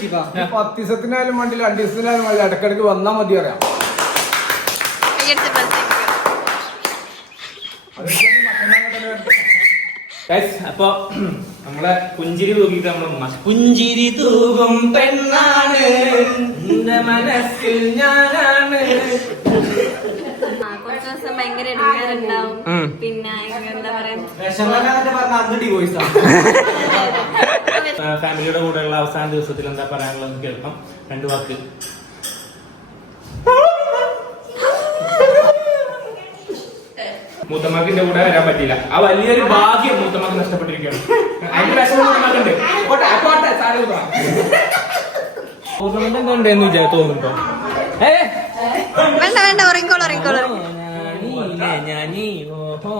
10 ദിവസത്തിനായാലും വേണ്ടി 2 ദിവസത്തിനായാലും വേണ്ടി ഇടക്കിടക്ക് വന്നാൽ മതി അറിയാം. അപ്പൊ നമ്മളെ പുഞ്ചിരി തൂക്കിട്ട് നമ്മളെ പുഞ്ചിരി തൂകും പെണ്ണാണ് എന്റെ മനസ്സിൽ ഞാനാണ്. കുറച്ച് ദിവസം ഭയങ്കര ഇടങ്ങേറുണ്ടാവും. പിന്നെ എന്താ പറയാ, ഫാമിലിയുടെ കൂടെയുള്ള അവസാന ദിവസത്തിൽ എന്താ പറയാനുള്ളത് കേൾക്കാം. 2 വാക്ക്. മൂത്തമ്മക്കിന്റെ കൂടെ വരാൻ പറ്റില്ല. ആ വലിയൊരു ഭാഗ്യം മൂത്തമ്മക്ക് നഷ്ടപ്പെട്ടിരിക്കുകയാണ്. അതിന്റെ വിഷമം മൂത്തമ്മക്കുണ്ട്. എന്തുണ്ടെന്ന് തോന്നുന്നുണ്ടോ? വേണ്ട വേണ്ട, ഉറങ്ങിക്കോളൂ. ഞാനീ ഓഹോ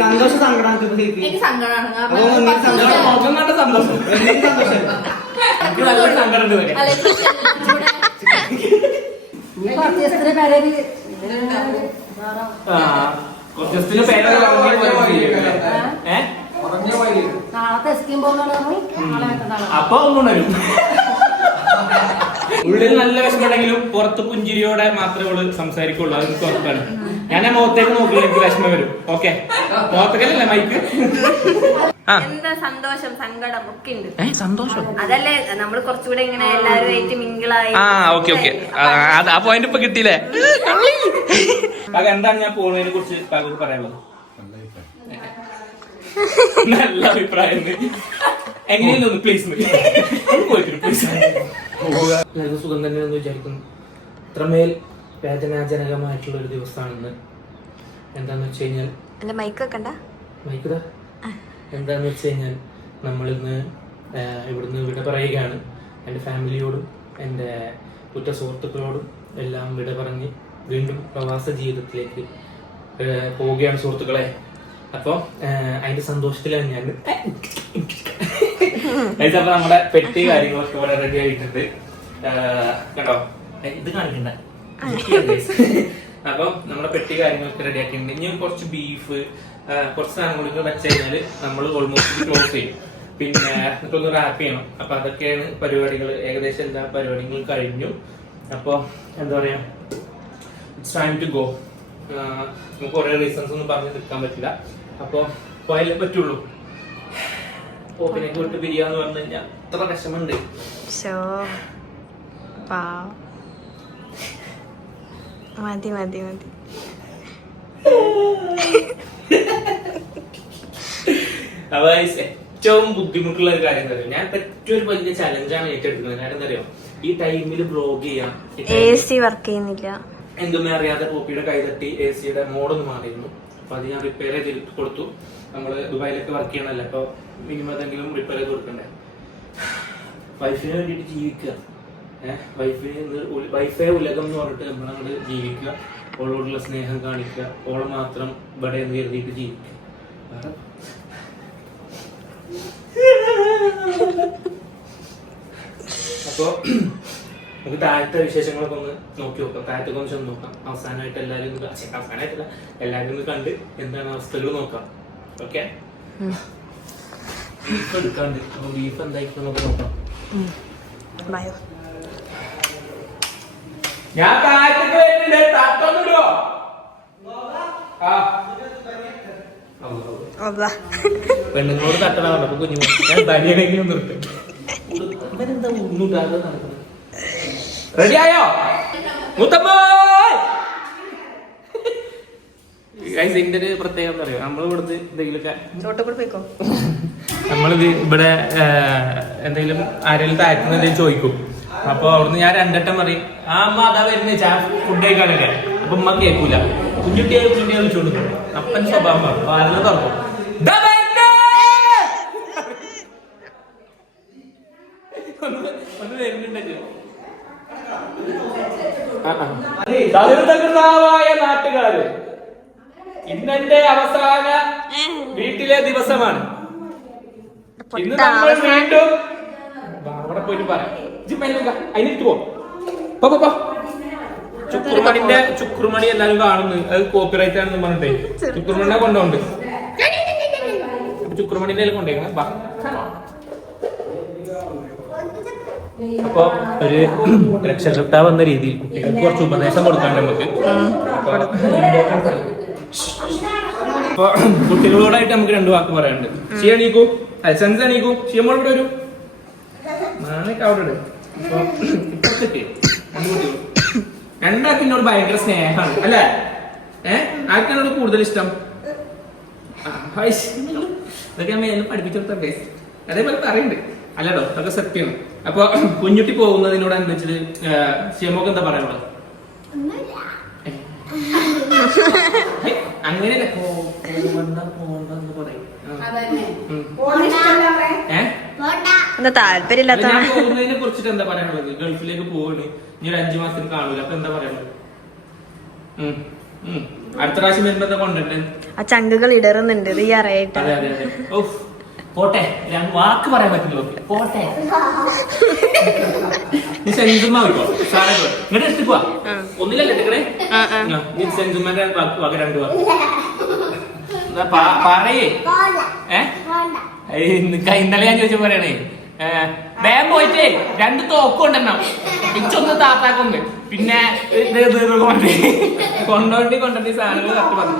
സന്തോഷം സങ്കടം അപ്പൊ ഒന്നുണ്ടരും. ഉള്ളിൽ നല്ല വിഷമമുണ്ടെങ്കിലും പുറത്ത് പുഞ്ചിരിയോടെ മാത്രമേ ഉള്ളൂ സംസാരിക്കുള്ളൂ. അത് എനിക്ക് ഉറപ്പാണ്. ഞാൻ ആ മുഖത്തേക്ക് നോക്കില്ല, എനിക്ക് വിഷമം വരും. ഓക്കെ, മുഖത്തേക്കല്ലേ മൈക്ക്. എന്താ സന്തോഷം സങ്കടം ഒക്കെ ഉണ്ട്. സന്തോഷം അതല്ലേ നമ്മൾ കുറച്ചുകൂടെ ഇങ്ങനെ എല്ലാവരുമായിട്ട് മിങ്കിളായി. ആ പോയിന്റ് ഇപ്പൊ കിട്ടിയില്ലേ? എന്താണ് ഞാൻ പോകുന്നതിനെ കുറിച്ച് പറയാനുള്ളത്? നല്ല അഭിപ്രായം. എങ്ങനെയല്ലോ പ്ലീസ് സുഖം തന്നെയെന്ന് വിചാരിക്കുന്നു. ഇത്രമേൽ വേദനാജനകമായിട്ടുള്ള ഒരു ദിവസമാണെന്ന്. എന്താന്ന് വെച്ച് കഴിഞ്ഞാൽ മൈക്കുതാ എന്താന്ന് വെച്ച് കഴിഞ്ഞാൽ നമ്മളിന്ന് ഇവിടുന്ന് വിട പറയുകയാണ്. എൻ്റെ ഫാമിലിയോടും എൻ്റെ ഉറ്റ സുഹൃത്തുക്കളോടും എല്ലാം വിട പറഞ്ഞ് വീണ്ടും പ്രവാസ ജീവിതത്തിലേക്ക് പോവുകയാണ് സുഹൃത്തുക്കളെ. അപ്പോൾ അതിന്റെ സന്തോഷത്തിലാണ് ഞാൻ. അപ്പൊ നമ്മുടെ പെട്ടി കാര്യങ്ങളൊക്കെ ഇവിടെ റെഡി ആയിട്ടുണ്ട് കേട്ടോ. ഇത് കാണിക്കണ്ട. അപ്പം നമ്മുടെ പെട്ടി കാര്യങ്ങളൊക്കെ റെഡി ആക്കിയിട്ടുണ്ട്. ഇനി കുറച്ച് ബീഫ് കുറച്ച് സാധനം കൂടി വെച്ച് കഴിഞ്ഞാല് നമ്മൾ ഓൾമോസ്റ്റ് ക്ലോസ് ചെയ്യും. പിന്നെ എന്നിട്ടൊന്ന് റാപ്പ് ചെയ്യണം. അപ്പൊ അതൊക്കെയാണ് പരിപാടികൾ. ഏകദേശം എല്ലാ പരിപാടികളും കഴിഞ്ഞു. അപ്പൊ എന്താ പറയാ, ഇറ്റ്സ് ടൈം ടു ഗോ. നമുക്ക് കുറെ റീസൺസ് ഒന്നും പറഞ്ഞ് നിൽക്കാൻ പറ്റില്ല. അപ്പൊ പോയാലേ പറ്റുള്ളൂ. പോപ്പിനെ വിട്ട് പിരിയാന്ന് പറഞ്ഞു കഴിഞ്ഞാൽ അത്ര വിഷമുണ്ട്. മതി അപ്പൊ ഏറ്റവും ബുദ്ധിമുട്ടുള്ള ഒരു കാര്യം എന്താ പറയുക, ഞാൻ ഏറ്റവും ഒരു വലിയ ചലഞ്ചാണ് ഏറ്റെടുക്കുന്നത്. കാരണം എന്താ പറയുക, ഈ ടൈമിൽ ബ്ലോഗ് ചെയ്യാം. AC വർക്ക് ചെയ്യുന്നില്ല. എന്തൊന്നും അറിയാതെ പോപ്പിയുടെ കൈ തട്ടി AC-യുടെ മോഡൊന്ന് മാറിയിരുന്നു. അപ്പൊ അത് ഞാൻ റിപ്പയർ ചെയ്ത് കൊടുത്തു. നമ്മള് ദുബായിലൊക്കെ വർക്ക് ചെയ്യണല്ലോ, അപ്പൊ മിനിമം എന്തെങ്കിലും റിപ്പയർ ചെയ്ത് കൊടുക്കണ്ടേ. വൈഫിന് വേണ്ടിട്ട് ജീവിക്കുക. വൈഫൈ ഉലകം എന്ന് പറഞ്ഞിട്ട് നമ്മളങ്ങോട്ട് ജീവിക്കുക. ഓളോടുള്ള സ്നേഹം കാണിക്കുക. ഓളെ മാത്രം ഇവിടെ എന്ന് കരുതിയിട്ട് ജീവിക്കുക. അപ്പൊ നമുക്ക് താഴത്തെ വിശേഷങ്ങളൊക്കെ ഒന്ന് നോക്കി നോക്കാം. താഴത്തൊക്കെ ഒന്ന് ചെന്ന് നോക്കാം. അവസാനമായിട്ട് അവസാനമായിട്ടല്ല, എല്ലാവരും ഒന്ന് കണ്ട് എന്താണ് അവസ്ഥകൾ നോക്കാം. ഓക്കെ, ബീഫ് എടുക്കാണ്ട്. അപ്പൊ ബീഫ് എന്തായിരിക്കും നമുക്ക് നോക്കാം. ഞാൻ താഴത്തേക്ക് വരുന്നുണ്ട്. തട്ടൊന്നുമില്ലോ. പെണ്ണുങ്ങളോട് തട്ടണോ അപ്പൊ കുഞ്ഞു ഞാൻ തനിയെങ്കിലും നിർത്തും. ഇവരെന്താ ഒന്നുമില്ലാതെ നടക്കുന്നത്? റെഡിയായോ മുത്തമ്മ? ഇതിന്റെ ഒരു പ്രത്യേകത എന്താ പറയുക, നമ്മളിവിടുന്ന് എന്തെങ്കിലുമൊക്കെ നമ്മളിത് ഇവിടെ എന്തെങ്കിലും ആരെങ്കിലും താഴ്ത്തുന്ന എന്തെങ്കിലും ചോദിക്കും. അപ്പൊ അവിടുന്ന് ഞാൻ 2 വട്ടം പറയും, ആ അമ്മ അതാ വരുന്നേ ഫുഡ് കഴിക്കാനൊക്കെ. അപ്പൊ ഉമ്മ കേൾക്കൂല. കുഞ്ഞുട്ടിയെ വിളിച്ചോണ്ട് അപ്പൻ സ്വഭാവം പാലിനെ തുറക്കും. ഒന്ന് വരുന്നുണ്ടെങ്കിൽ നാട്ടുകാര്, ഇന്നെന്റെ അവസാന വീട്ടിലെ ദിവസമാണ്. ഇന്ന് നമ്മൾ വീണ്ടും അവിടെ പോയിട്ട് പറയാം. അതിനിട്ട് പോ. ചുക്രുമണി എല്ലാരും കാണുന്നു. അത് കോപ്പിറൈറ്റ് ആണെന്ന് പറഞ്ഞിട്ടേ ചുക്രുമണിനെ കൊണ്ടുണ്ട്. ചുക്രമണിന്റെ കൊണ്ടേക്കണം. അപ്പൊ ഒരു രക്ഷകർത്താവ് എന്ന രീതിയിൽ കുട്ടികൾക്ക് കുറച്ച് ഉപദേശം കൊടുക്കാൻ നമുക്ക്. അപ്പൊ കുട്ടികളോടായിട്ട് നമുക്ക് 2 വാക്ക് പറയാനുണ്ട്. ഷിയ എണീക്കൂ, സെൻസ് എണീക്കൂ, ഷിയമോൾ ഇവിടെ വരും, നാളേക്ക് അവിടെ ഇടും. അപ്പൊ ഇപ്പഴത്തേക്ക് രണ്ടാൾക്ക് എന്നോട് ഭയങ്കര സ്നേഹമാണ് അല്ലേ? ആർക്ക് എന്നോട് കൂടുതൽ ഇഷ്ടം? ഇതൊക്കെ ഞാൻ മേലും പഠിപ്പിച്ചെടുത്തേ, അതേപോലെ പറയുന്നുണ്ട് അല്ലടോ, അതൊക്കെ സത്യമാണ്. അപ്പൊ കുഞ്ഞുട്ടി പോകുന്നതിനോടനുബന്ധിച്ചിട്ട് ഷിയമോക്ക് എന്താ പറയാനുള്ളത്? അങ്ങനെയല്ല താല്പര്യമില്ലാത്ത ഞാൻ പോകുന്നതിനെ കുറിച്ചിട്ട് എന്താ പറയാനുള്ളത്? ഗൾഫിലേക്ക് പോവാണ്, ഇനി ഒരു 5 മാസത്തിന് കാണൂല, അപ്പൊ എന്താ പറയാനുള്ളത്? അടുത്ത പ്രാവശ്യം വരുമ്പോ എന്താ കൊണ്ടിട്ട് ആ ചങ്കുകൾ ഇടറുന്നുണ്ട് ഈ അറിയായിട്ട്. അതെ അതെ അതെ. ഓഹ് പോട്ടെ, ഞാൻ വാക്ക് പറയാൻ പറ്റില്ല. പോട്ടെ, നീ സെൻസുമാക്കോ സാറേ ഇങ്ങോട്ട് എടുത്ത് പോവാ. ഒന്നില്ലല്ലേ എടുക്കണേ? നീ സെൻസുമാന്റെ വാക്ക് 2 വാക്ക് പറയേ. ഇന്നലെ ഞാൻ ചോദിച്ച പറയണേ, വേഗം പോയിട്ടേ 2 തോക്കുണ്ടെണ്ണ ഇച്ചൊന്ന് താത്താക്കുണ്ട്, പിന്നെ കൊണ്ടോണ്ടി സാധനങ്ങൾ കത്ത് പറഞ്ഞു.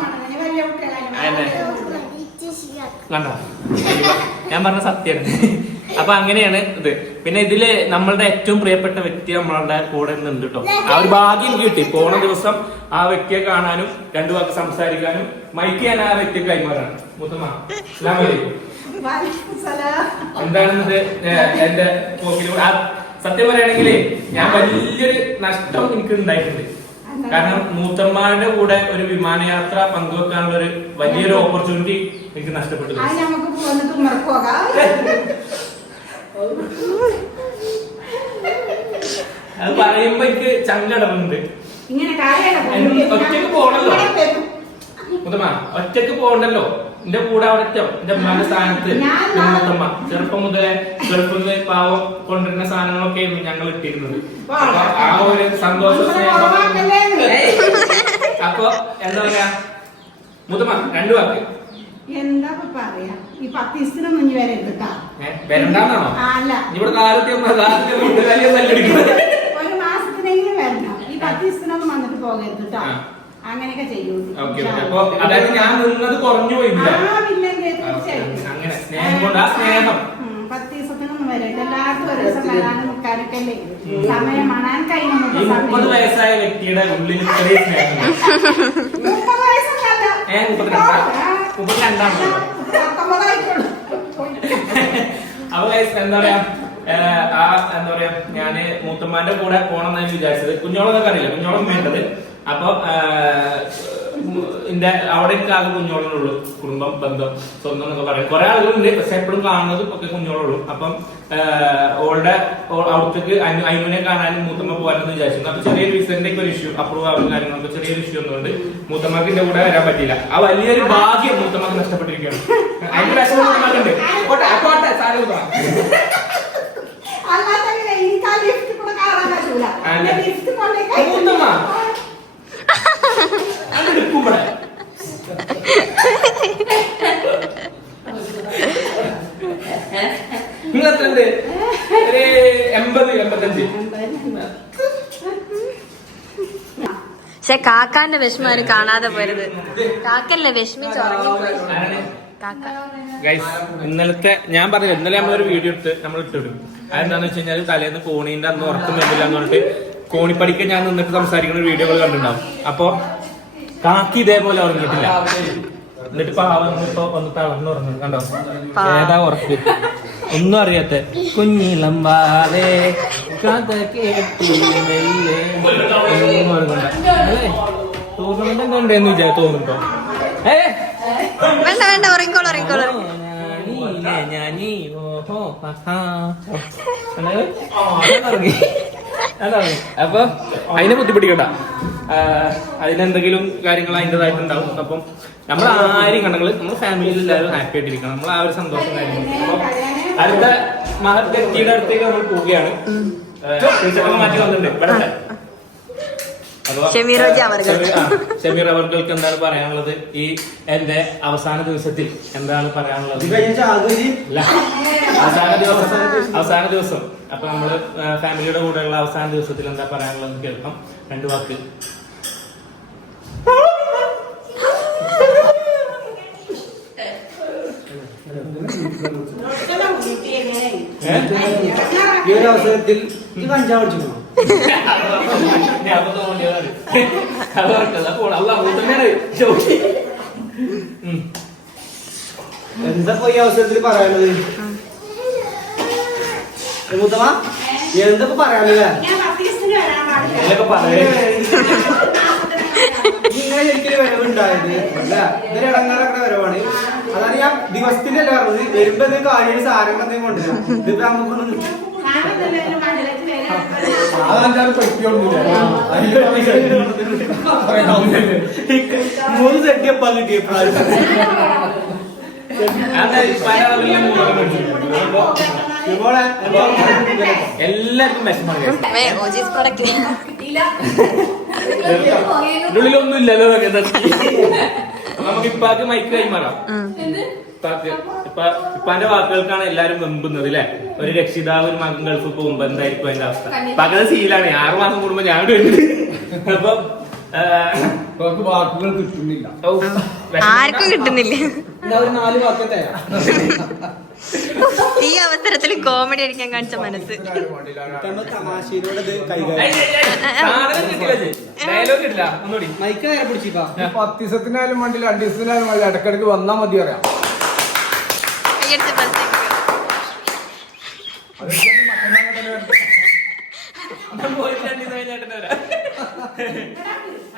അതെ കണ്ടോ, ഞാൻ പറഞ്ഞ സത്യമാണ്. അപ്പൊ അങ്ങനെയാണ് ഇത്. പിന്നെ ഇതില് നമ്മളുടെ ഏറ്റവും പ്രിയപ്പെട്ട വ്യക്തി നമ്മളുടെ കൂടെ നിന്നുണ്ട് കേട്ടോ. ആ ഒരു ഭാഗ്യം എനിക്ക് കിട്ടി. പോണ ദിവസം ആ വ്യക്തിയെ കാണാനും 2 വാക്ക് സംസാരിക്കാനും മൈക്ക് ഞാൻ ആ വ്യക്തിയെ കൈമാറാണ്. മുത്തമ്മ അസ്സലാമു അലൈക്കും. എന്താണെന്നത് എന്റെ പോക്കിലൂടെ സത്യം പറയുകയാണെങ്കിൽ ഞാൻ വലിയൊരു നഷ്ടം എനിക്ക് ഉണ്ടായിട്ടുണ്ട്. കാരണം മൂത്തമ്മയുടെ കൂടെ ഒരു വിമാനയാത്ര പങ്കുവെക്കാനുള്ള ഒരു വലിയൊരു ഓപ്പർച്യൂണിറ്റി എനിക്ക് നഷ്ടപ്പെട്ടു. അത് പറയുമ്പോ എനിക്ക് ചങ്കടമുണ്ട്. ഒറ്റക്ക് പോകണല്ലോ മുത്തമ്മ, ഒറ്റക്ക് പോകണ്ടല്ലോ. എന്റെ കൂടെ അവിടെ എന്റെ ഉമ്മാന്റെ സ്ഥാനത്ത് മുത്തമ്മ ചെറുപ്പം മുതലേ ഗൾഫിൽ നിന്ന് പാവം കൊണ്ടുവരുന്ന സാധനങ്ങളൊക്കെ ഞങ്ങൾ ഇട്ടിരുന്നത്. അപ്പൊ ആ ഒരു സന്തോഷ അപ്പൊ എന്താ പറയാ മുത്തമ്മ 2 വാക്ക് എന്താ പറയാ, ഈ 10 ദിവസത്തിനൊന്നും ഇനി വരരുതാ. വരണ്ടാന്നാണോ? ഇവിടെ ഒരു മാസത്തിനെങ്കിലും വരണം. ഈ 10 ദിവസത്തിനൊന്നും വന്നിട്ട് പോകരുത് കേട്ടോ. അങ്ങനെയൊക്കെ ചെയ്യൂ. അതായത് ഞാൻ നിന്നത് കുറഞ്ഞു പോയില്ല. അങ്ങനെ സ്നേഹം കൊണ്ട് ആ സ്നേഹം 10 ദിവസത്തിനൊന്നും വരരുത്. എല്ലാവർക്കും ഒരു ദിവസം വരാനും നിൽക്കാനൊക്കെ അല്ലേ സമയം മണാൻ കഴിഞ്ഞു. 30 വയസ്സായ വ്യക്തിയുടെ ഉള്ളിൽ ഇത്രയും സ്നേഹം. 30 വയസ്സൊന്നല്ല, 32 അപ്പൊ എന്താ പറയാ, എന്താ പറയാ, ഞാന് മൂത്തമ്മാന്റെ കൂടെ പോണം എന്നാണ് വിചാരിച്ചത്. കുഞ്ഞോളൊക്കെ അറിയില്ല, കുഞ്ഞോളം വേണ്ടത്. അപ്പൊ എന്റെ അവിടെ ആകെ കുഞ്ഞോളുള്ളൂ. കുടുംബം ബന്ധം സ്വന്തം എന്നൊക്കെ പറയും. കുറെ ആളുകളുണ്ട്, പക്ഷെ എപ്പോഴും കാണുന്നത് ഒക്കെ കുഞ്ഞോളുള്ളൂ. അപ്പം അവിടത്തേക്ക് അയ്മുനെ കാണാനും മൂത്തമ്മ പോകാനെന്ന് വിചാരിച്ചു. അപ്പൊ ചെറിയൊരു വിസന്റെ ഒരു ഇഷ്യൂ, അപ്രൂവ് ആവുന്ന കാര്യങ്ങളൊക്കെ ചെറിയൊരു ഇഷ്യൂ ഒന്നുകൊണ്ട് മൂത്തമ്മക്ക് എന്റെ കൂടെ വരാൻ പറ്റില്ല. ആ വലിയൊരു ഭാഗ്യം മൂത്തമ്മക്ക് നഷ്ടപ്പെട്ടിരിക്കുകയാണ്. അതിന്റെ വിഷമം മൂത്തമ്മക്കുണ്ട്. മൂത്തമ്മ നിങ്ങൾ എത്ര ഉണ്ട്? 80-85. പക്ഷെ കാക്കാന്റെ വിഷമം കാണാതെ പോരുത്. കാക്കല്ലേ വിഷമിച്ചുറങ്ങിപ്പോയി. ഇന്നലത്തെ ഞാൻ പറഞ്ഞില്ല, ഇന്നലെ നമ്മളൊരു വീഡിയോ എടുത്ത് നമ്മൾ ഇട്ടിടും. അതെന്താന്ന് വെച്ച് കഴിഞ്ഞാൽ തലേന്ന് കോണീന്റെ അന്ന് ഉറക്കം വരുന്നില്ല എന്ന് പറഞ്ഞിട്ട് കോണിപ്പടിക്ക് ഞാൻ നിന്നിട്ട് സംസാരിക്കുന്ന വീഡിയോകൾ കണ്ടിട്ടുണ്ടാവും. അപ്പൊ കാക്കി ഇതേപോലെ ഉറങ്ങിയിട്ടില്ല. എന്നിട്ട് പാവം ഇപ്പൊ വന്ന് തളർന്നുറങ്ങും. കണ്ടോ ഏതാ ഉറപ്പ് ഒന്നും അറിയാത്ത കുഞ്ഞിളമ്പാതെ കഥ കേട്ടില്ലേ ടൂർണമെന്റ് എന്താ ഉണ്ടെന്ന് തോന്നുന്നുണ്ടോ? വേണ്ട വേണ്ട, ഉറങ്ങിക്കോളൂ. ഞാനീ ഓഹോ അപ്പൊ അതിനെ ബുദ്ധിമുട്ടിക്കണ്ട. അതിനെന്തെങ്കിലും കാര്യങ്ങൾ അതിൻ്റെതായിട്ടുണ്ടാവും. അപ്പം നമ്മൾ ആരും കണ്ടെങ്കിൽ നമ്മൾ ഫാമിലിയിൽ എല്ലാവരും ഹാപ്പി ആയിട്ടിരിക്കണം. നമ്മൾ ആ ഒരു സന്തോഷം കാര്യങ്ങളും. അപ്പൊ അടുത്ത മഹത്യയുടെ അടുത്തേക്ക് നമ്മൾ പോവുകയാണ്. മാറ്റി വന്നിട്ടുണ്ട് ഇവിടെ. അപ്പൊ ഷമീർ അവർകൾ. ഷമീർ അവർക്ക് എന്താണ് പറയാനുള്ളത്? ഈ എന്റെ അവസാന ദിവസത്തിൽ എന്താണ് പറയാനുള്ളത്? അല്ല, അവസാന ദിവസം അപ്പൊ നമ്മള് ഫാമിലിയുടെ കൂടെയുള്ള അവസാന ദിവസത്തിൽ എന്താ പറയാനുള്ളത് കേൾക്കാം. 2 വാക്ക്. ഈ ഒരു അവസരത്തിൽ ഈ കഞ്ചാവ് അടിച്ചു എന്താ ഈ അവസരത്തിൽ പറയാനുള്ളത്? മൂത്തമ്മ എന്താ പറയാനുള്ളത്? ഇങ്ങനെ ശരിക്കും വരവുണ്ടായത് അല്ല, ഇതൊരു ഇടങ്ങാറൊക്കെ വരവാണ്. അതാണ് ഞാൻ ദിവസത്തിന്റെ അല്ല പറഞ്ഞത്. വരുമ്പോ എന്തെങ്കിലും കാര്യം സാധനങ്ങൾ എന്തെങ്കിലും കൊണ്ടുവരാം. ഇതിപ്പോ നമുക്കൊന്നും അതെന്താണ് പറ്റിയൊന്നുമില്ല. 3 സെറ്റിയപ്പാ കിട്ടിയപ്പോ എല്ലാവർക്കും വിഷമാണ്. ഓജീസ് പ്രൊഡക്റ്റ് ഉള്ളിലൊന്നും ഇല്ലല്ലോ. നമുക്ക് ഇപ്പാക്ക് മൈക്ക് കൈമാറാം. ഇപ്പാന്റെ വാക്കുകൾക്കാണ് എല്ലാരും വെമ്പുന്നത് അല്ലെ. ഒരു രക്ഷിതാവ് ഒരു മകൻ ഗൾഫിൽ പോകുമ്പോ എന്തായിരിക്കും അതിന്റെ അവസ്ഥ? പകൽ സീലാണ്. 6 മാസം കൂടുമ്പോ ഞാൻ അപ്പൊ വാക്കുകൾ കിട്ടുന്നില്ല. ആർക്കും കിട്ടുന്നില്ല. ഒരു 4 വാക്കത്തെ ഈ അവസരത്തിൽ കോമഡി അടിക്കാൻ കാണിച്ച മനസ്സ്. തമാശയിലൂടെ ഡയലോഗ് ഇല്ല. ഒന്നുകൂടി മൈക്ക് നേരെ പിടിച്ചിപ്പാ. 10 ദിവസത്തിനായാലും വേണ്ടില്ല, 2 ദിവസത്തിനായാലും വേണ്ടി ഇടക്കിടക്ക് വന്നാൽ മതി അറിയാം.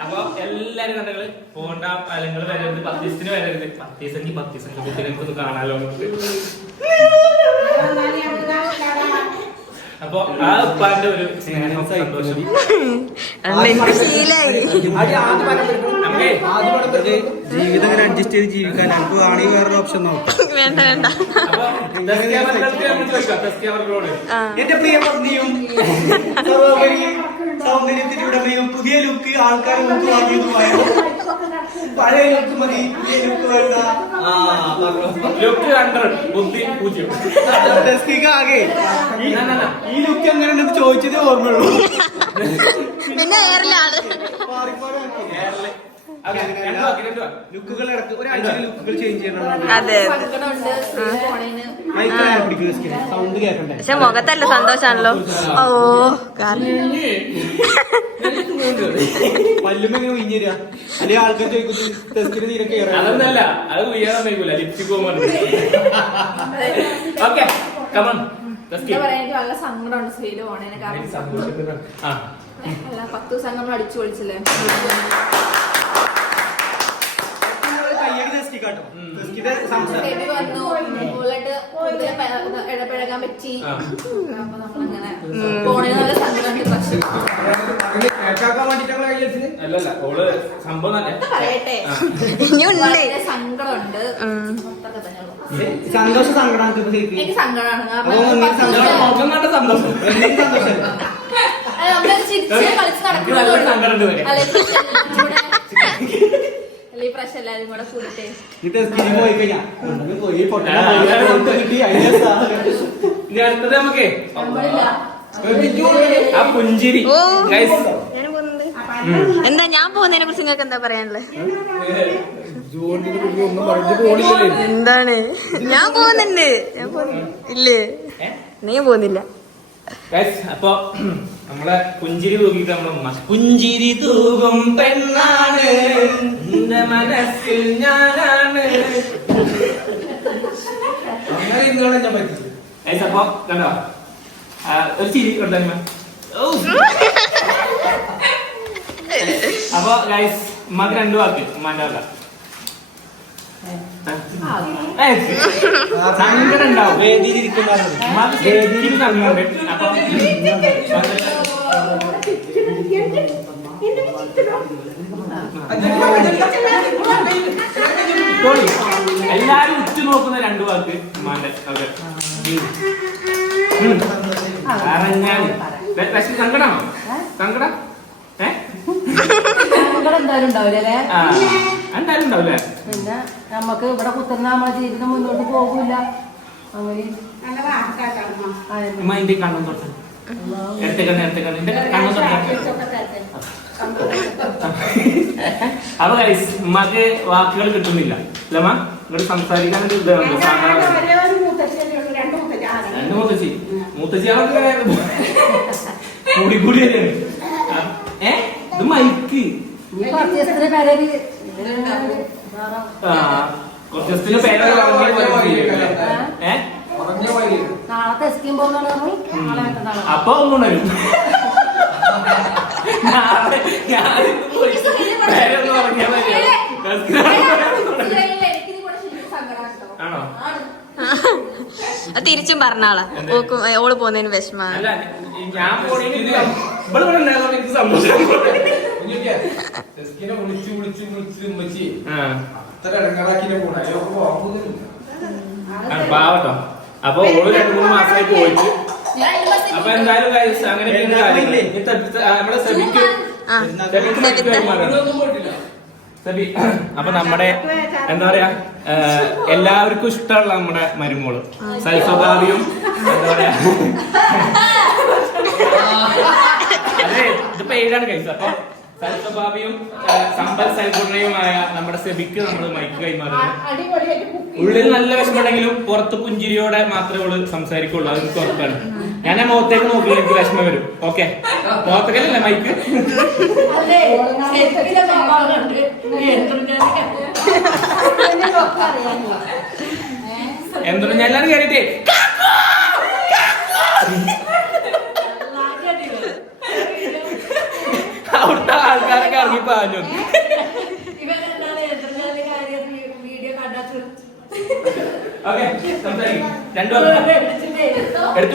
അപ്പൊ എല്ലാരും കണ്ടകള് പോണ്ട കാലങ്ങൾ വരരുത്. 10 ദിവസത്തിന് വരരുത്. 10 ദിവസം 10 ദിവസം എനിക്കൊന്ന് കാണാലോ. അപ്പൊ ആ ഉപ്പാന്റെ ഒരു സ്നേഹം സന്തോഷം ജീവിതം ഇങ്ങനെ അഡ്ജസ്റ്റ് ചെയ്ത് ജീവിക്കാൻ നമുക്ക് ആണെങ്കിൽ വേറൊരു ഓപ്ഷൻ നോക്കാം. വേണ്ട വേണ്ട. എന്റെ പ്രിയ പത്നിയും സർവോപരി സൗന്ദര്യത്തിന്റെ ഉടമയും പുതിയ ലുക്ക് ആൾക്കാർ ലുക്ക് വാങ്ങിയതുമായ പഴയ ലുക്ക് മതി, പുതിയ ലുക്ക് വേണ്ട. ലുക്ക് 100 ബുദ്ധി 0. ആകെ ഈ ലുക്ക് എങ്ങനെയുണ്ടെന്ന് ചോദിച്ചതേ ഓർമ്മയുള്ളൂ. പിന്നെ ഏറിലാണ് ലുക്കുകൾ ഇടക്ക് ഒരു 5 ലുക്കുകൾ ചേഞ്ച് ചെയ്യണം. അതെ. സൗണ്ട് കേൾക്കണ്ടേ? പക്ഷെ മുഖത്തല്ല സന്തോഷാണല്ലോ. ഓ കാരണം പല്ലുമെങ്ങനെ ഒഴിഞ്ഞുതരിക അല്ലെങ്കിൽ ആൾക്കാർ ചോദിക്കും ടെസ്റ്റിന് തീരെ കയറാൻ. അതൊന്നല്ല, അത് ഉയരാൻ വയ്ക്കൂല. ലിപ്സ്റ്റിക് പോകുമ്പോൾ ഓക്കെ കമൺ. എനിക്ക് നല്ല സങ്കടമുണ്ട് സ്ത്രീയില് പോണേന്. കാരണം 10 ദിവസം നമ്മൾ അടിച്ചു പൊളിച്ചില്ലേ. ബേബി വന്നു, ഇടപഴകാൻ പറ്റി. അപ്പൊ നമ്മളങ്ങനെ പോണേന് നല്ല സങ്കടമുണ്ട്. പക്ഷെ അല്ലല്ല, ഓള് സംഭവം പറയട്ടെ, സങ്കടമുണ്ട്. സന്തോഷ സങ്കടം എനിക്ക് സങ്കടമാണ്. സന്തോഷം. നമ്മള് ചിരിച്ച് കളിച്ച് നടക്കുന്നത് അല്ലെ. ഈ പ്രാവശ്യം എല്ലാരും കൂടെ കൂടിട്ടേ അടുത്തത് നമുക്കേ ആ പുഞ്ചിരി. എന്താ ഞാൻ പോകുന്നതിനെ കുറിച്ച് നിങ്ങൾക്ക് എന്താ പറയാനുള്ളത്? എന്താണ് ഞാൻ പോകുന്നുണ്ട്. ഇല്ലേ, നീ പോകുന്നില്ല. അപ്പൊ നമ്മളെ പുഞ്ചിരി തൂക്കിട്ട് നമ്മളെ പുഞ്ചിരി തൂകും പെണ്ണാണ് എന്റെ മനസ്സിൽ ഞാനാണ്. അപ്പൊ കണ്ടോ ഒരു ചിരി കൊണ്ടോ. അപ്പൊ ഗൈസ് ഉമ്മാക്ക് 2 വാക്ക് ഉമ്മാന്റെ വക. സങ്കടം ഉണ്ടാവും വേദിയിലിരിക്കുന്ന. ഉമ്മാക്ക് ശരിക്കും സങ്കടമുണ്ട്. അപ്പൊ എല്ലാരും ഉറ്റു നോക്കുന്ന 2 വാക്ക് ഉമ്മാന്റെ. അറിഞ്ഞാൽ സങ്കടമാണോ? സങ്കടം എന്തായാലും ഉണ്ടാവില്ലേ? എന്തായാലും ഉണ്ടാവില്ലേ? പിന്നെ നമുക്ക് ഇവിടെ കുത്തുന്ന നമ്മളെ ജീവിതം മുന്നോട്ട് പോകൂല. അങ്ങനെ നല്ല വാക്കാട്ടാണ് ഉമ്മ എന്റെ കണ്ണും തൊട്ട് എടുത്ത കണ്ണ് കണ്ണും തൊട്ട്. അപ്പൊ ഗൈസ് ഉമ്മക്ക് വാക്കുകൾ കിട്ടുന്നില്ല അല്ലേ അമ്മ? ഇവിടെ സംസാരിക്കാൻ ഇതാണല്ലോ സാധാരണ. രണ്ട് മൂത്തച്ചി മൂത്തച്ചിയാണൊക്കെ കൂടി കൂടിയല്ലേ? ഇത് മൈക്ക് കുറച്ച് ദിവസത്തിന് പേരൊരു കുറച്ച് ദിവസത്തിന് പേരൊക്കെ നാളത്തെ സ്കീം പോകുന്ന നാളെ മറ്റന്നാളെ. അപ്പൊ ഒന്നും വരും. ആണോ? തിരിച്ചും പറഞ്ഞാളാ ഓള് പോന്നതിന് വിഷമാണ്. അല്ല ഞാൻ പോണെങ്കിൽ ഇവിടെ ഉണ്ടായതുകൊണ്ട് എനിക്ക് സന്തോഷം. പാവട്ടോ. അപ്പൊ ഓള് 2-3 മാസമായി പോയിട്ട് അപ്പൊ എന്തായാലും അങ്ങനെ നമ്മളെ സബിക്ക് അപ്പൊ നമ്മുടെ എന്താ പറയാ എല്ലാവർക്കും ഇഷ്ടമുള്ള നമ്മുടെ മരുമോള് സൽസ്വഭാവിയും എന്താ പറയാ അതെ ഇതിപ്പോ ഏഴാണ് കഴിച്ചത്. അപ്പൊ സൽസ്വഭാവിയും സമ്പൽ സൽഗുണയുമായ നമ്മുടെ സെബിക്ക് നമ്മൾ മൈക്ക് കൈമാറുന്നത്. ഉള്ളിൽ നല്ല വിഷമമുണ്ടെങ്കിലും പുറത്ത് പുഞ്ചിരിയോടെ മാത്രമേ ഉള്ളൂ സംസാരിക്കുള്ളൂ. അത് എനിക്ക് ഉറപ്പാണ്. ഞാൻ ആ മുഖത്തേക്ക് നോക്കില്ല, എനിക്ക് വിഷമം വരും. ഓക്കെ, മുഖത്തേക്കല്ലേ മൈക്ക്? എന്തൊരു ഞാൻ കേറിട്ടേ അവിടുത്തെ ആൾക്കാരൊക്കെ ഇറങ്ങി പാഞ്ഞു. ഓക്കെ, സംസാരിക്കും. രണ്ടു എടുത്തു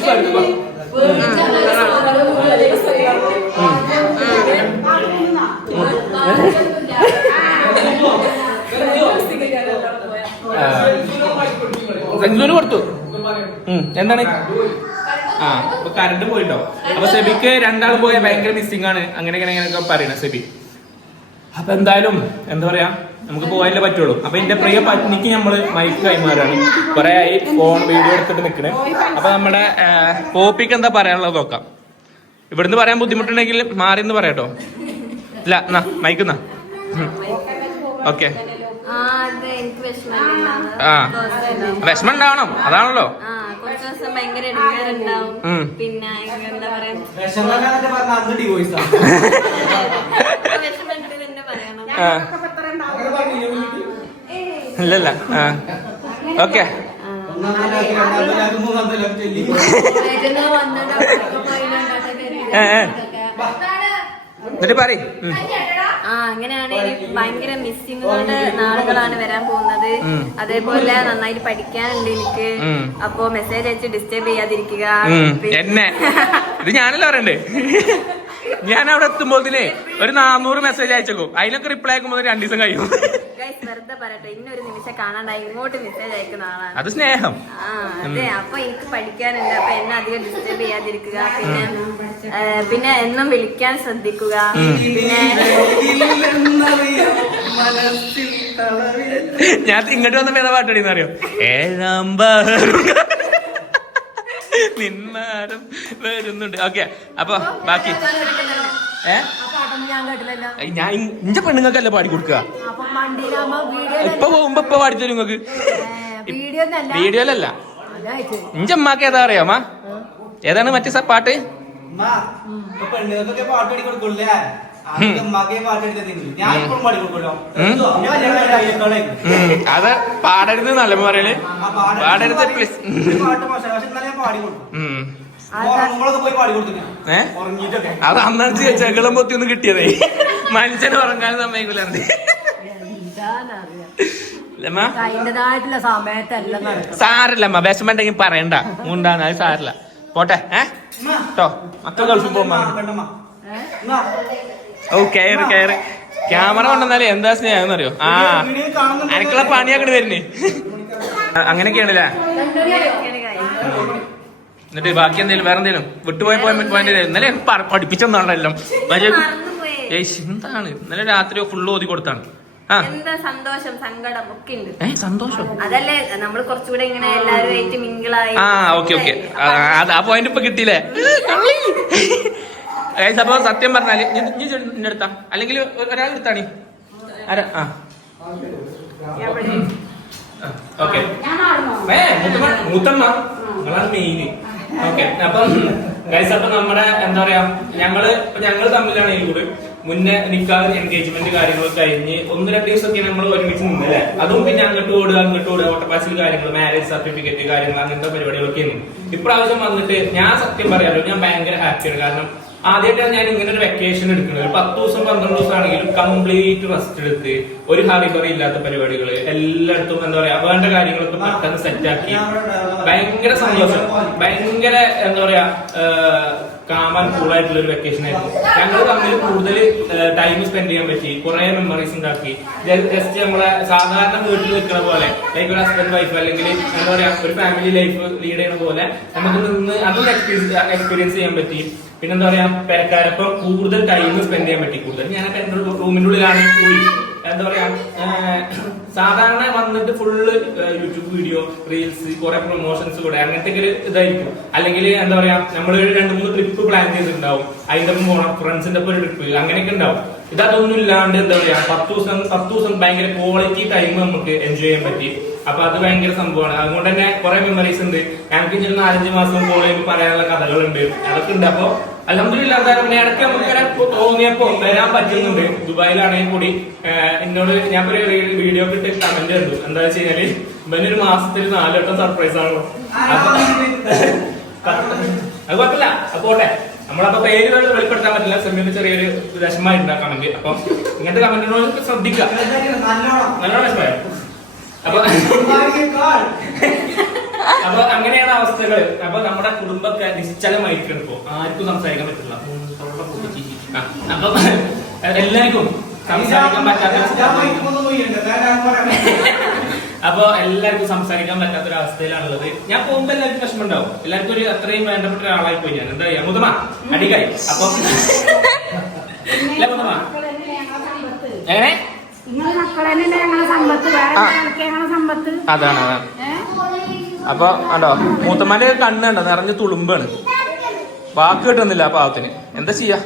സെഞ്ചുറി കൊടുത്തു. എന്താണ്? അപ്പൊ കറണ്ട് പോയിട്ടോ. അപ്പൊ സെബിക്ക് രണ്ടാളും പോയ ഭയങ്കര മിസ്സിംഗ് ആണ്. അങ്ങനെയൊക്കെ പറയണ സെബി. അപ്പൊ എന്തായാലും എന്താ പറയാ, നമുക്ക് പോയാലേ പറ്റുള്ളൂ. അപ്പൊ എന്റെ പ്രിയ പത്നിക്ക് നമ്മള് മൈക്ക് കൈമാറാണ്. കുറെ ആയി ഫോൺ വീഡിയോ എടുത്തിട്ട് നിക്കണേ. അപ്പൊ നമ്മുടെ പോപ്പിക്ക് എന്താ പറയാനുള്ളത് നോക്കാം. ഇവിടുന്ന് പറയാൻ ബുദ്ധിമുട്ടുണ്ടെങ്കിൽ മാറിന്ന് പറയാട്ടോ. ഇല്ല എന്നാ മൈക്ക് എന്നാ. ഓക്കെ. വിഷമം ഉണ്ടാവണം, അതാണല്ലോ. കുറച്ച് ദിവസം ഭയങ്കര ഇടങ്ങാറുണ്ടാവും. പിന്നെ എന്താ പറയാ, വിഷമത്തിൽ തന്നെ പറയണം. ഇല്ലല്ല. ഓക്കെ, എന്നിട്ട് പറ. അങ്ങനെയാണ്. ഭയങ്കര മിസ്സിംഗ് കൊണ്ട് നാളുകളാണ് വരാൻ പോകുന്നത്. അതേപോലെ നന്നായിട്ട് പഠിക്കാനുണ്ട് എനിക്ക്. അപ്പൊ മെസ്സേജ് അയച്ച് ഡിസ്റ്റർബ് ചെയ്യാതിരിക്കുക. എന്നെ ഇത് ഞാനല്ല പറയണ്ടേ. ഞാൻ അവിടെ എത്തുമ്പോഴേ ഒരു 400 മെസ്സേജ് അയച്ചേക്കും. അതിനൊക്കെ റിപ്ലൈ ആക്കുമ്പോൾ 2 ദിവസം കഴിയും. വെറുതെ പറയട്ടെ, ഇന്നൊരു നിമിഷം കാണാണ്ടായി ഇങ്ങോട്ട് മെസ്സേജ് അയക്കുന്ന ആളാണ്. അത് സ്നേഹം. അതെ, അപ്പൊ എനിക്ക് പഠിക്കാനുണ്ട്. അപ്പൊ എന്നെ അധികം ഡിസ്റ്റർബ് ചെയ്യാതിരിക്കുക. പിന്നെ എന്നും വിളിക്കാൻ ശ്രദ്ധിക്കുക. പിന്നെ ഞാൻ ഇങ്ങോട്ട് വന്നപ്പോ ഏതാ പാട്ടടിന്ന് അറിയോ? ഏഴാം നിന്മാരം വരുന്നുണ്ട്. ഓക്കെ, അപ്പൊ ബാക്കി ഞാൻ ഇഞ്ച പെണ്ണുങ്ങൾക്കല്ല പാടി കൊടുക്കുക. ഇപ്പൊ പോകുമ്പോ ഇപ്പൊ പാടിത്തരും നിങ്ങൾക്ക്. വീഡിയോയിലല്ല. ഇഞ്ച അമ്മാക്ക് ഏതാ അറിയാമാ? ഏതാണ് മറ്റേ പാട്ട്? പെണ്ണുങ്ങൾക്കൊക്കെ പാട്ട് പാടി കൊടുക്കൂല്ലേ? അത് പാടരുത് നല്ല പറയല്. പാടരുത് പ്ലീസ്. അത് അന്നടിച്ച് ചെകളം പൊത്തി ഒന്ന് കിട്ടിയതേ. മനുഷ്യന് ഉറങ്ങാനും സമ്മതിക്കൂല. സാരല്ലമ്മ, വിഷമുണ്ടെങ്കിൽ പറയണ്ട. മുണ്ടാന്ന് അത് സാരല്ല. പോട്ടെ കേട്ടോ. മക്കൾ ഗൾഫിൽ പോകുമ്പോ ഓ കയറ് ക്യാമറ കൊണ്ടുവന്നാലേ എന്താ സ്നേഹം അറിയോ? എനിക്കുള്ള പണിയാക്കണ വരുന്നേ. അങ്ങനെയൊക്കെയാണല്ലേ. എന്നിട്ട് ബാക്കി എന്തേലും വേറെ എന്തേലും വിട്ടുപോയ പോയിന്റ് ഇന്നലെ പഠിപ്പിച്ചെന്നാണല്ലോ. എന്താണ് ഇന്നലെ രാത്രി ഫുള്ള് ഓതി കൊടുത്താണ്. എന്താ സന്തോഷം സങ്കടം ഒക്കെ ഉണ്ട്. സന്തോഷം അതല്ലേ നമ്മൾ കുറച്ചുകൂടെ ഇങ്ങനെ എല്ലാവരുമായിട്ട് മിങ്കിളായി. ഓക്കെ ആ പോയിന്റ് ഇപ്പൊ കിട്ടിയില്ലേ. അപ്പൊ സത്യം പറഞ്ഞാല് നിന്റെ അടുത്താ അല്ലെങ്കിൽ ഒരാൾ എടുത്താണ് ഓക്കെ മൂത്തമ്മ നിങ്ങളാണ് മെയിന്. ഓക്കെ അപ്പം ഗൈസ് അപ്പൊ നമ്മുടെ എന്താ പറയാ ഞങ്ങള് തമ്മിലാണ് ഇതിലൂടെ മുന്നേ നിക്കാഹ് എൻഗേജ്മെന്റ് കാര്യങ്ങളൊക്കെ കഴിഞ്ഞ് 1-2 ദിവസമൊക്കെ നമ്മൾ ഒരുമിച്ച് നിന്നല്ലേ. അതും പിന്നെ അങ്ങോട്ട് ഓടുക ഓട്ടപ്പാച്ചിൽ കാര്യങ്ങൾ മാരേജ് സർട്ടിഫിക്കറ്റ് കാര്യങ്ങൾ അങ്ങനത്തെ പരിപാടികളൊക്കെ ആയിരുന്നു. ഇപ്രാവശ്യം വന്നിട്ട് ഞാൻ സത്യം പറയാലോ ഞാൻ ഭയങ്കര ഹാപ്പിയാണ്. കാരണം ആദ്യമായിട്ടാണ് ഞാൻ ഇങ്ങനെ ഒരു വെക്കേഷൻ എടുക്കുന്നത്. ഒരു 10 ദിവസം 12 ദിവസം ആണെങ്കിലും കംപ്ലീറ്റ് റെസ്റ്റ് എടുത്ത് ഒരു ഹറിബറി ഇല്ലാത്ത പരിപാടികൾ എല്ലായിടത്തും എന്താ പറയാ വേണ്ട കാര്യങ്ങളൊക്കെ പെട്ടെന്ന് സെറ്റാക്കി ഭയങ്കര സന്തോഷം, ഭയങ്കര എന്താ പറയാ കാമൻ കൂളായിട്ടുള്ള ഒരു വെക്കേഷൻ ആയിരുന്നു. ഞങ്ങൾ തമ്മിൽ കൂടുതൽ ടൈം സ്പെൻഡ് ചെയ്യാൻ പറ്റി, കുറെ മെമ്മറീസ് ഉണ്ടാക്കി. ജസ്റ്റ് നമ്മളെ സാധാരണ വീട്ടിൽ നിൽക്കുന്ന പോലെ ലൈക്ക് ഒരു ഹസ്ബൻഡ് വൈഫ് അല്ലെങ്കിൽ എന്താ പറയാ ഒരു ഫാമിലി ലൈഫ് ലീഡ് ചെയ്യുന്ന പോലെ നമുക്ക് നിന്ന് അതും എക്സ്പീരിയൻസ് ചെയ്യാൻ പറ്റി. പിന്നെന്താ പറയാ പെരക്കാരപ്പം കൂടുതൽ ടൈം സ്പെൻഡ് ചെയ്യാൻ പറ്റി. കൂടുതൽ ഞാനൊക്കെ എന്റെ റൂമിന്റെ ഉള്ളിലാണെങ്കിൽ കൂടി എന്താ പറയാ സാധാരണ വന്നിട്ട് ഫുള്ള് യൂട്യൂബ് വീഡിയോ റീൽസ് കുറെ പ്രൊമോഷൻസ് കൂടെ അങ്ങനത്തെ ഒരു ഇതായിരിക്കും. അല്ലെങ്കിൽ എന്താ പറയാ നമ്മൾ 2-3 ട്രിപ്പ് പ്ലാൻ ചെയ്തിട്ടുണ്ടാവും, അതിന്റെ ഒപ്പം പോകണം, ഫ്രണ്ട്സിന്റെ ഒപ്പം ഒരു ട്രിപ്പ് അങ്ങനെയൊക്കെ ഉണ്ടാവും. ഇതൊന്നും ഇല്ലാണ്ട് എന്താ പറയാ 10 ദിവസം ഭയങ്കര ക്വാളിറ്റി ടൈം നമുക്ക് എൻജോയ് ചെയ്യാൻ പറ്റി. അപ്പൊ അത് ഭയങ്കര സംഭവമാണ്. അതുകൊണ്ട് തന്നെ കുറെ മെമ്മറീസ് ഉണ്ട്. ഞങ്ങൾക്ക് 4-5 മാസം കോളേജിൽ പറയാനുള്ള കഥകളുണ്ട്, അതൊക്കെ ഉണ്ട്. അപ്പൊ അൽഹംദുലില്ലാഹ് ഇടയ്ക്ക് നമുക്ക് തോന്നിയപ്പോ വരാൻ പറ്റുന്നുണ്ട്. ദുബായിലാണെങ്കിൽ കൂടി എന്നോട് ഞാൻ ഒരു വീഡിയോ ഇട്ട് കമന്റ് കണ്ടു. എന്താ വെച്ച് കഴിഞ്ഞാല് ഇവനൊരു മാസത്തിൽ 4 വട്ടം സർപ്രൈസ് ആണല്ലോ. അപ്പൊ അത് കുഴപ്പമില്ല, പോട്ടെ. നമ്മളപ്പോ പേര് വെളിപ്പെടുത്താൻ പറ്റില്ല. സെമ്മിന് ചെറിയൊരു വിഷമമായിട്ടുണ്ട് ആ കമന്റ്. അപ്പൊ ഇങ്ങനത്തെ കമന്റിനോട് ശ്രദ്ധിക്കാം. നല്ലോണം വിഷമമായി. അപ്പൊ അങ്ങനെയാണ് അവസ്ഥകൾ. അപ്പൊ നമ്മുടെ കുടുംബമൊക്കെ നിശ്ചലമായിട്ടാണ് ഇപ്പോ, ആർക്കും സംസാരിക്കാൻ പറ്റില്ല. അപ്പൊ എല്ലാവർക്കും സംസാരിക്കാൻ പറ്റാത്തൊരവസ്ഥയിലാണുള്ളത്. ഞാൻ പോകുമ്പോ എല്ലാവർക്കും വിഷമം ഉണ്ടാവും. എല്ലാവർക്കും ഒരു അത്രയും വേണ്ടപ്പെട്ട ഒരാളായി പോയി ഞാൻ. എന്താ ചെയ്യാ മുതമ അടിക്കായി. അപ്പൊ മുതമ എങ്ങനെ അതാണ്. അപ്പൊ കണ്ടോ മൂത്തമ്മാന്റെ കണ്ണ് കണ്ടോ നിറഞ്ഞ തുളുമ്പാണ്. വാക്ക് കിട്ടുന്നില്ല ആ പാവത്തിന്. എന്താ ചെയ്യാ,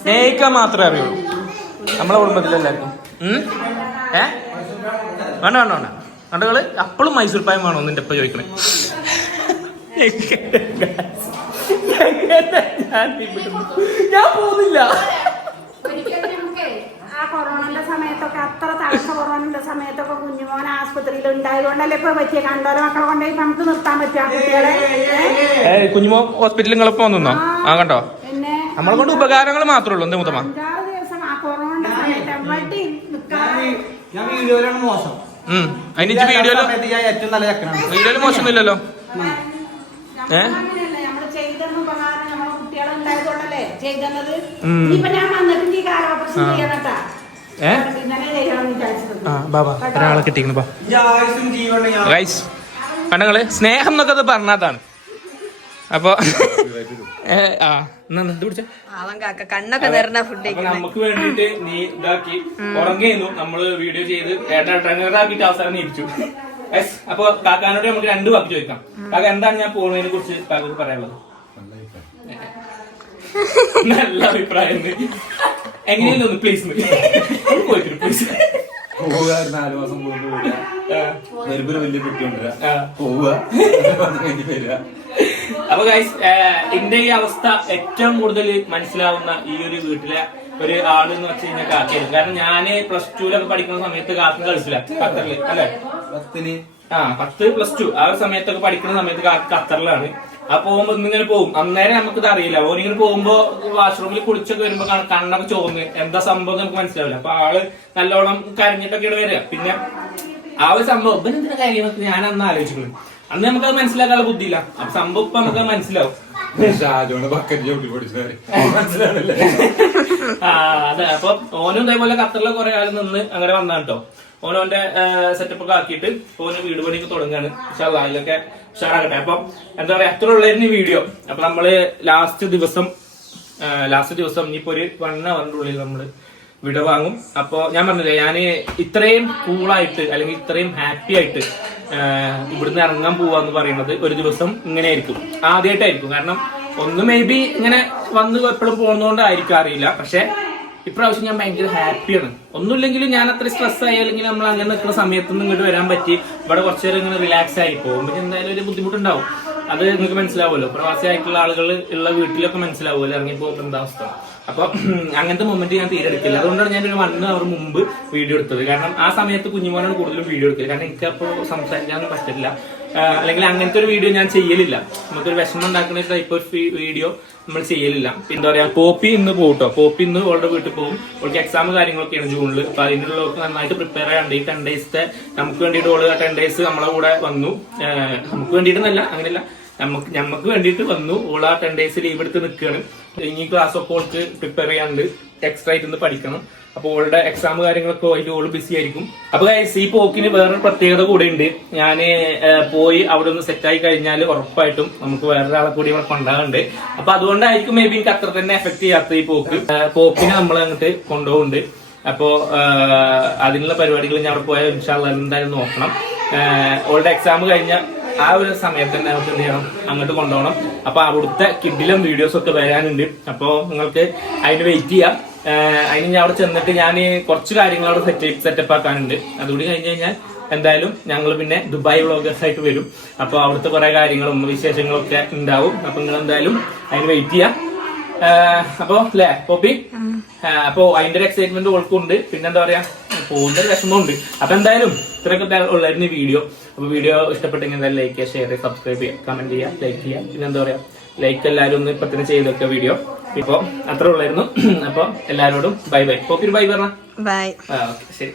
സ്നേഹിക്കാൻ മാത്രമേ അറിയുള്ളൂ നമ്മളെ കുടുംബത്തിലെല്ലാവർക്കും. വേണ്ട വേണ്ട വേണ്ട കണ്ടകള് അപ്പോഴും മൈസൂർ പായം വേണോ നിന്റെ ഇപ്പൊ ചോദിക്കണേ. ഞാൻ പോകുന്നില്ല. കൊറോണന്റെ സമയത്തൊക്കെ അത്ര തണുത്ത കൊറോണന്റെ സമയത്തൊക്കെ കുഞ്ഞുമോൻ ആശുപത്രിയിൽ ഉണ്ടായതുകൊണ്ടല്ലേ ഇപ്പൊ പറ്റിയ കണ്ടോലെ മക്കളെ കൊണ്ടുപോയി നമുക്ക് നിർത്താൻ പറ്റുക കുട്ടികളെ. കുഞ്ഞുമോ ഹോസ്പിറ്റലിൽ നിങ്ങൾ ഇപ്പൊ നിന്നോ? ആ കണ്ടോ, പിന്നെ നമ്മളെ കൊണ്ട് ഉപകാരങ്ങൾ മാത്രമേ ഉള്ളൂ. എന്താ മുത്തമ്മ 5-6 ദിവസം ആ കൊറോണന്റെ സമയത്ത് എവിടെയും ഞാൻ വീഡിയോയിലാണ് മോശം. അതിന് വീഡിയോയില് മോശമൊന്നുമില്ലല്ലോ. നമ്മള് ചെയ്തെന്ന് ഉപകാരം നമ്മളെ കുട്ടികളെ ഉണ്ടായതുകൊണ്ടല്ലേ ചെയ്തത്. ഇപ്പൊ ഞാൻ വന്നിട്ട് ഈ കാലവർഷം ചെയ്യണട്ടാ. ഒരാളെ കിട്ടിക്കുന്നു. കണ്ടങ്ങള് സ്നേഹം എന്നൊക്കെ അത് പറഞ്ഞതാണ്. അപ്പൊ കണ്ണൊക്കെ നിറഞ്ഞ ഫുഡ് നമുക്ക് വേണ്ടിട്ട് നീ ഇതാക്കി ഉറങ്ങിയിരുന്നു. നമ്മള് വീഡിയോ ചെയ്ത് ട്രെയിനറാക്കിട്ട് അവസാനം ഇരിച്ചു. അപ്പൊ കാക്കാനോട് നമുക്ക് 2 വാക്ക് ചോദിക്കാം. കാക്ക എന്താണ് ഞാൻ പോകുന്നതിനെ കുറിച്ച് കാക്കക്ക് പറയാനുള്ളത്? നല്ല അഭിപ്രായം. എങ്ങനെയല്ലോ ഒന്ന് പ്ലീസ് പോയിട്ട് പ്ലീസ്. 4 മാസം വരുമ്പോൾ വലിയ കുട്ടിയുണ്ട് പോവുക. അപ്പൊ ഗൈസ് എന്റെ ഈ അവസ്ഥ ഏറ്റവും കൂടുതൽ മനസ്സിലാവുന്ന ഈ ഒരു വീട്ടിലെ ഒരു ആള് എന്ന് വെച്ച് കഴിഞ്ഞാൽ കാക്കയാണ്. കാരണം ഞാന് +2 പഠിക്കുന്ന സമയത്ത് കാക്ക കളിച്ചില്ല ഖത്തറില് അല്ലെ. 10+2 ആ ഒരു സമയത്തൊക്കെ പഠിക്കുന്ന സമയത്ത് ഖത്തറിലാണ്. ആ പോകുമ്പോ ഇന്നിങ്ങനെ പോകും. അന്നേരം നമുക്കിത് അറിയില്ല. ഓനിങ്ങനെ പോകുമ്പോ വാഷ്റൂമിൽ കുളിച്ചൊക്കെ വരുമ്പോ കണ്ണൊക്കെ ചോർന്ന് എന്താ സംഭവം നമുക്ക് മനസ്സിലാവില്ല. അപ്പൊ ആള് നല്ലോണം കരഞ്ഞിട്ടൊക്കെയാണ് വരിക. പിന്നെ ആ ഒരു സംഭവം ഇവനെന്തിനാ കാര്യമൊക്കെ ഞാൻ അന്ന് ആലോചിക്കുന്നു. അന്ന് നമുക്കത് മനസ്സിലാക്കാനുള്ള ബുദ്ധിയില്ല. അപ്പൊ സംഭവം ഇപ്പൊ നമുക്ക് മനസ്സിലാവും. അതെ. അപ്പൊ ഓനും ഇതേപോലെ ഖത്തറിലെ കുറെ കാലം നിന്ന് അങ്ങനെ വന്നാണ് കേട്ടോ. ഓനോന്റെ സെറ്റപ്പ് ഒക്കെ ആക്കിയിട്ട് ഓന് വീട് പണിയൊക്കെ തുടങ്ങുകയാണ്. അതിലൊക്കെ ഉഷാറാകട്ടെ. അപ്പൊ എന്താ പറയാ അത്ര ഉള്ളായിരുന്നു വീഡിയോ. അപ്പൊ നമ്മള് ലാസ്റ്റ് ദിവസം ലാസ്റ്റ് ദിവസം ഇനിയിപ്പോ ഒരു 1 അവറിന്റെ ഉള്ളിൽ നമ്മള് വിട വാങ്ങും. അപ്പൊ ഞാൻ പറഞ്ഞില്ലേ, ഞാൻ ഇത്രയും കൂളായിട്ട് അല്ലെങ്കിൽ ഇത്രയും ഹാപ്പി ആയിട്ട് ഇവിടുന്ന് ഇറങ്ങാൻ പോവാന്ന് പറയുന്നത് ഒരു ദിവസം ഇങ്ങനെ ആയിരിക്കും, ആദ്യമായിട്ടായിരിക്കും. കാരണം ഒന്ന് മേ ബി ഇങ്ങനെ വന്ന് എപ്പോഴും പോകുന്നതുകൊണ്ടായിരിക്കും, അറിയില്ല. പക്ഷെ ഇപ്രാവശ്യം ഞാൻ ഭയങ്കര ഹാപ്പിയാണ്. ഒന്നുമില്ലെങ്കിലും ഞാൻ അത്ര സ്ട്രെസ് ആയി അല്ലെങ്കിൽ നമ്മൾ അങ്ങനെ നിൽക്കുന്ന സമയത്തൊന്നും ഇങ്ങോട്ട് വരാൻ പറ്റി ഇവിടെ കുറച്ചു നേരം ഇങ്ങനെ റിലാക്സ് ആയി പോകുമ്പോൾ എന്തായാലും ഒരു ബുദ്ധിമുട്ടുണ്ടാവും. അത് നിങ്ങൾക്ക് മനസ്സിലാവുമല്ലോ, പ്രവാസിയായിട്ടുള്ള ആളുകൾ ഉള്ള വീട്ടിലൊക്കെ മനസ്സിലാവുമല്ലോ ഇറങ്ങി പോകുന്ന എന്താ അവസ്ഥ. അപ്പൊ അങ്ങനത്തെ മൊമെന്റ് ഞാൻ തീരെ എടുക്കില്ല. അതുകൊണ്ടാണ് ഞാൻ ഒരു 1 അവർ മുമ്പ് വീഡിയോ എടുത്തത്. കാരണം ആ സമയത്ത് കുഞ്ഞുമോനാണ് കൂടുതലും വീഡിയോ എടുക്കല്. കാരണം എനിക്ക് അപ്പോൾ സംസാരിക്കാനൊന്നും പറ്റില്ല, അല്ലെങ്കിൽ അങ്ങനത്തെ ഒരു വീഡിയോ ഞാൻ ചെയ്യലില്ല. നമുക്കൊരു വിഷമം ഉണ്ടാക്കുന്ന ടൈപ്പ് ഓഫ് വീഡിയോ നമ്മൾ ചെയ്യലില്ല. എന്താ പറയാ, പോപ്പി ഇന്ന് പോട്ടോ, പോപ്പി ഇന്ന് അവളുടെ വീട്ടിൽ പോകും. അവൾക്ക് എക്സാം കാര്യങ്ങളൊക്കെയാണ് ജൂണിൽ. അപ്പൊ അതിനുള്ളവർക്ക് നന്നായിട്ട് പ്രിപ്പയർ ചെയ്യാണ്ട് ഈ 10 ഡേയ്സത്തെ നമുക്ക് വേണ്ടിയിട്ട് ഓള് 10 ഡേയ്സ് നമ്മളെ കൂടെ വന്നു. നമുക്ക് വേണ്ടിയിട്ടെന്നല്ല, അങ്ങനെയല്ല, ഞമ്മക്ക് വേണ്ടിയിട്ട് വന്നു. ഓള് ആ 10 ഡേയ്സ് ലീവ് എടുത്ത് നിൽക്കുകയാണ്. ഇനി ക്ലാസ് ഒക്കെ ഓൾക്ക് പ്രിപ്പയർ ചെയ്യാണ്ട് എക്സ്ട്രാ ആയിട്ട് ഇന്ന് പഠിക്കണം. അപ്പൊ ഓളുടെ എക്സാം കാര്യങ്ങളൊക്കെ ആയിട്ട് ഓള് ബിസി ആയിരിക്കും. അപ്പൊ ഈ പോക്കിന് വേറൊരു പ്രത്യേകത കൂടെ ഉണ്ട്. ഞാന് പോയി അവിടെ ഒന്ന് സെറ്റായി കഴിഞ്ഞാൽ ഉറപ്പായിട്ടും നമുക്ക് വേറൊരാളെ കൂടി ഇവിടെ കൊണ്ടുപോകുന്നുണ്ട്. അപ്പൊ അതുകൊണ്ടായിരിക്കും മേ ബി എനിക്ക് അത്ര തന്നെ എഫക്ട് ചെയ്യാത്ത ഈ പോക്കിനെ നമ്മൾ അങ്ങോട്ട് കൊണ്ടുപോകുന്നുണ്ട്. അപ്പോ അതിനുള്ള പരിപാടികൾ ഞാൻ അവിടെ പോയാൽ ഇൻഷാല്ലാ എന്തായാലും നോക്കണം. ഓളുടെ എക്സാം കഴിഞ്ഞ ആ ഒരു സമയത്ത് തന്നെ നമുക്ക് എന്ത് ചെയ്യണം, അങ്ങോട്ട് കൊണ്ടുപോകണം. അപ്പൊ അവിടുത്തെ കിഡിലും വീഡിയോസ് ഒക്കെ വരാനുണ്ട്. അപ്പൊ നിങ്ങൾക്ക് അതിന് വെയിറ്റ് ചെയ്യാം. അതിന് ഞാൻ അവിടെ ചെന്നിട്ട് ഞാൻ കുറച്ച് കാര്യങ്ങൾ അവിടെ സെറ്റപ്പ് ആക്കാനുണ്ട്. അതുകൂടി കഴിഞ്ഞ് കഴിഞ്ഞാൽ എന്തായാലും ഞങ്ങൾ പിന്നെ ദുബായ് വ്ളോഗേഴ്സ് ആയിട്ട് വരും. അപ്പൊ അവിടുത്തെ കുറെ കാര്യങ്ങളും വിശേഷങ്ങളും ഒക്കെ ഉണ്ടാവും. അപ്പൊ നിങ്ങൾ എന്തായാലും അതിന് വെയിറ്റ് ചെയ്യാം. അപ്പൊ അല്ലേ പോപ്പി, അപ്പൊ അതിന്റെ ഒരു എക്സൈറ്റ്മെന്റ് ഓൾക്കുണ്ട്. പിന്നെന്താ പറയാ, പോകുന്ന ഒരു വിഷമമുണ്ട്. അപ്പൊ എന്തായാലും ഇത്രയൊക്കെ ഉള്ളായിരുന്നു വീഡിയോ. അപ്പൊ വീഡിയോ ഇഷ്ടപ്പെട്ടെങ്കിൽ എന്തായാലും ലൈക്ക് ചെയ്യുക, ഷെയർ ചെയ്യുക, സബ്സ്ക്രൈബ് ചെയ്യുക, കമന്റ് ചെയ്യുക, ലൈക്ക് ചെയ്യുക. പിന്നെന്താ പറയാ, ലൈക്ക് എല്ലാവരും ഒന്ന് ഇപ്പൊ തന്നെ ചെയ്ത് വെക്കുക വീഡിയോ. ഇപ്പൊ അത്ര ഉള്ളായിരുന്നു. അപ്പൊ എല്ലാവരോടും ബൈ ബൈ. പോപ്പി ബൈ പറഞ്ഞ ബൈ. ഓക്കെ ശരി.